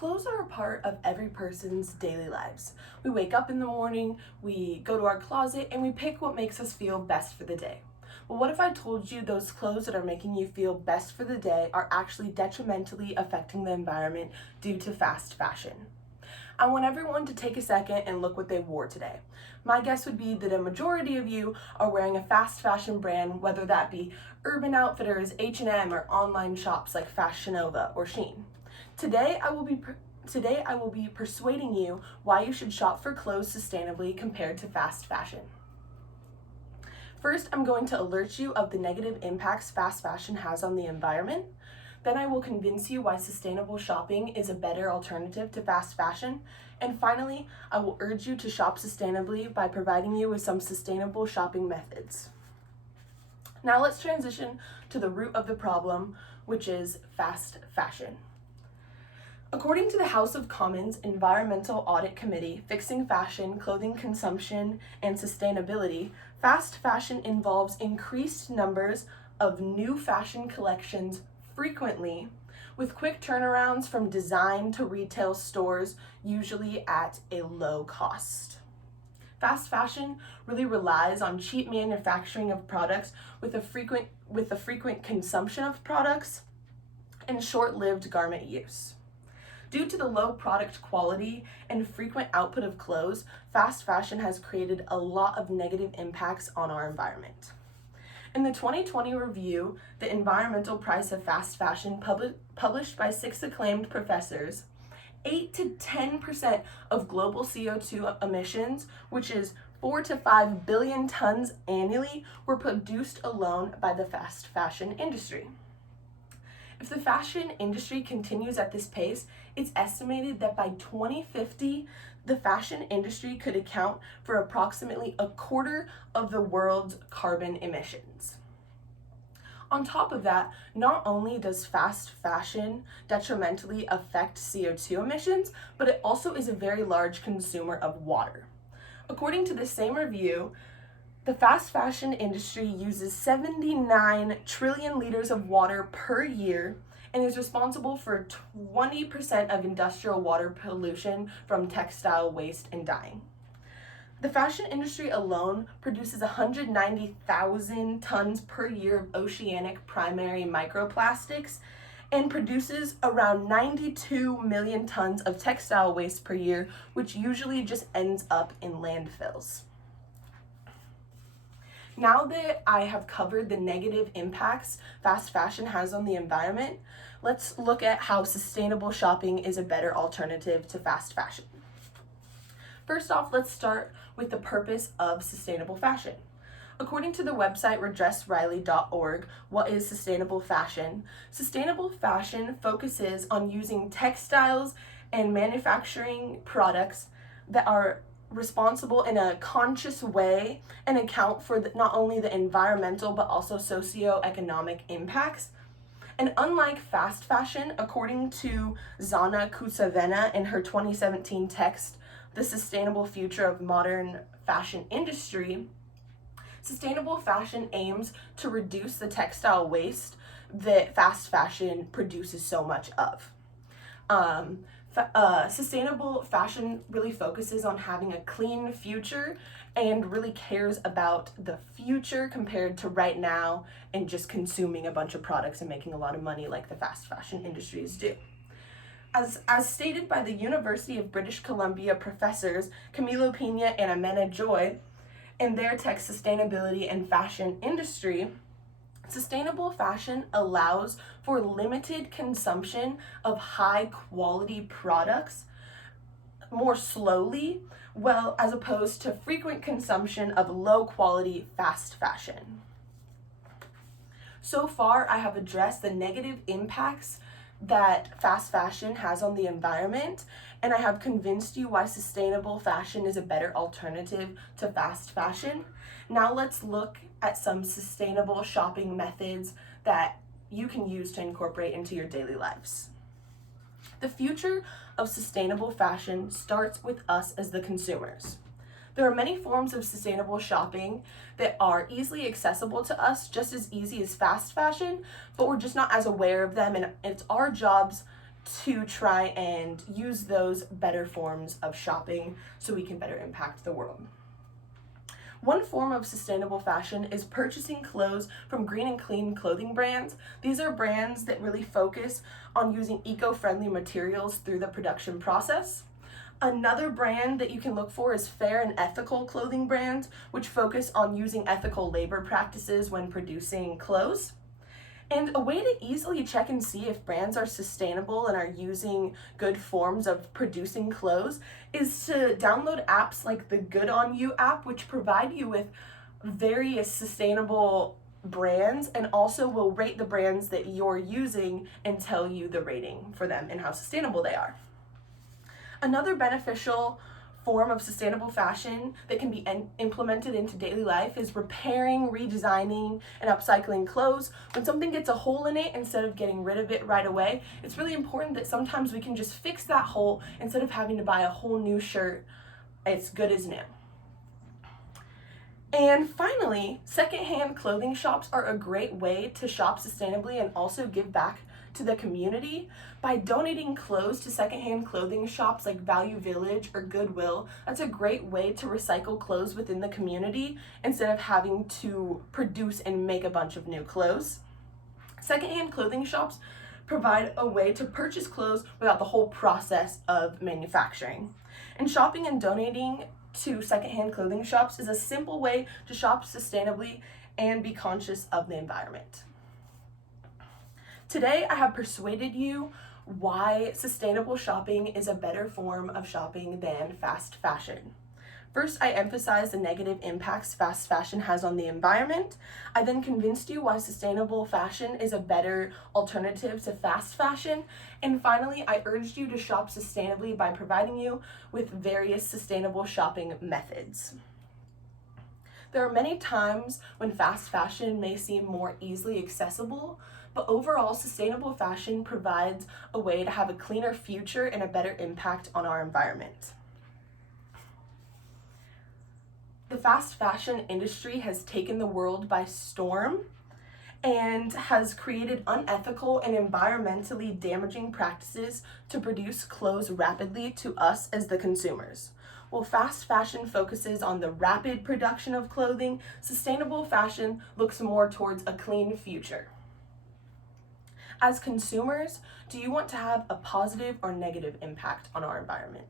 Clothes are a part of every person's daily lives. We wake up in the morning, we go to our closet, and we pick what makes us feel best for the day. Well, what if I told you those clothes that are making you feel best for the day are actually detrimentally affecting the environment due to fast fashion? I want everyone to take a second and look what they wore today. My guess would be that a majority of you are wearing a fast fashion brand, whether that be Urban Outfitters, H&M, or online shops like Fashion Nova or Shein. Today I will be persuading you why you should shop for clothes sustainably compared to fast fashion. First, I'm going to alert you of the negative impacts fast fashion has on the environment. Then I will convince you why sustainable shopping is a better alternative to fast fashion. And finally, I will urge you to shop sustainably by providing you with some sustainable shopping methods. Now let's transition to the root of the problem, which is fast fashion. According to the House of Commons Environmental Audit Committee, Fixing Fashion, Clothing Consumption, and Sustainability, fast fashion involves increased numbers of new fashion collections frequently, with quick turnarounds from design to retail stores, usually at a low cost. Fast fashion really relies on cheap manufacturing of products with a frequent consumption of products and short-lived garment use. Due to the low product quality and frequent output of clothes, fast fashion has created a lot of negative impacts on our environment. In the 2020 review, The Environmental Price of Fast Fashion, published by 6 acclaimed professors, 8 to 10% of global CO2 emissions, which is 4 to 5 billion tons annually, were produced alone by the fast fashion industry. If the fashion industry continues at this pace, it's estimated that by 2050, the fashion industry could account for approximately a quarter of the world's carbon emissions. On top of that, not only does fast fashion detrimentally affect CO2 emissions, but it also is a very large consumer of water. According to the same review, the fast fashion industry uses 79 trillion liters of water per year and is responsible for 20% of industrial water pollution from textile waste and dyeing. The fashion industry alone produces 190,000 tons per year of oceanic primary microplastics and produces around 92 million tons of textile waste per year, which usually just ends up in landfills. Now that I have covered the negative impacts fast fashion has on the environment, let's look at how sustainable shopping is a better alternative to fast fashion. First off, let's start with the purpose of sustainable fashion. According to the website redressriley.org, what is sustainable fashion? Sustainable fashion focuses on using textiles and manufacturing products that are responsible in a conscious way and account for not only the environmental but also socioeconomic impacts. And unlike fast fashion, according to Zana Kusavena in her 2017 text, The Sustainable Future of Modern Fashion Industry, sustainable fashion aims to reduce the textile waste that fast fashion produces so much of. Sustainable fashion really focuses on having a clean future and really cares about the future compared to right now and just consuming a bunch of products and making a lot of money like the fast fashion industries do. As stated by the University of British Columbia professors Camilo Pena and Amena Joy in their text Sustainability and Fashion Industry, sustainable fashion allows for limited consumption of high quality products more slowly, well, as opposed to frequent consumption of low quality fast fashion. So far, I have addressed the negative impacts that fast fashion has on the environment, and I have convinced you why sustainable fashion is a better alternative to fast fashion. Now let's look at some sustainable shopping methods that you can use to incorporate into your daily lives. The future of sustainable fashion starts with us as the consumers. There are many forms of sustainable shopping that are easily accessible to us, just as easy as fast fashion, but we're just not as aware of them, and it's our jobs to try and use those better forms of shopping so we can better impact the world. One form of sustainable fashion is purchasing clothes from green and clean clothing brands. These are brands that really focus on using eco-friendly materials through the production process. Another brand that you can look for is fair and ethical clothing brands, which focus on using ethical labor practices when producing clothes. And a way to easily check and see if brands are sustainable and are using good forms of producing clothes is to download apps like the Good On You app, which provide you with various sustainable brands and also will rate the brands that you're using and tell you the rating for them and how sustainable they are. Another beneficial form of sustainable fashion that can be implemented into daily life is repairing, redesigning, and upcycling clothes. When something gets a hole in it, instead of getting rid of it right away, it's really important that sometimes we can just fix that hole instead of having to buy a whole new shirt as good as new. And finally, secondhand clothing shops are a great way to shop sustainably and also give back to the community. By donating clothes to secondhand clothing shops like Value Village or Goodwill, that's a great way to recycle clothes within the community instead of having to produce and make a bunch of new clothes. Secondhand clothing shops provide a way to purchase clothes without the whole process of manufacturing. And shopping and donating to secondhand clothing shops is a simple way to shop sustainably and be conscious of the environment. Today, I have persuaded you why sustainable shopping is a better form of shopping than fast fashion. First, I emphasized the negative impacts fast fashion has on the environment. I then convinced you why sustainable fashion is a better alternative to fast fashion. And finally, I urged you to shop sustainably by providing you with various sustainable shopping methods. There are many times when fast fashion may seem more easily accessible, but overall, sustainable fashion provides a way to have a cleaner future and a better impact on our environment. The fast fashion industry has taken the world by storm and has created unethical and environmentally damaging practices to produce clothes rapidly to us as the consumers. While fast fashion focuses on the rapid production of clothing, sustainable fashion looks more towards a clean future. As consumers, do you want to have a positive or negative impact on our environment?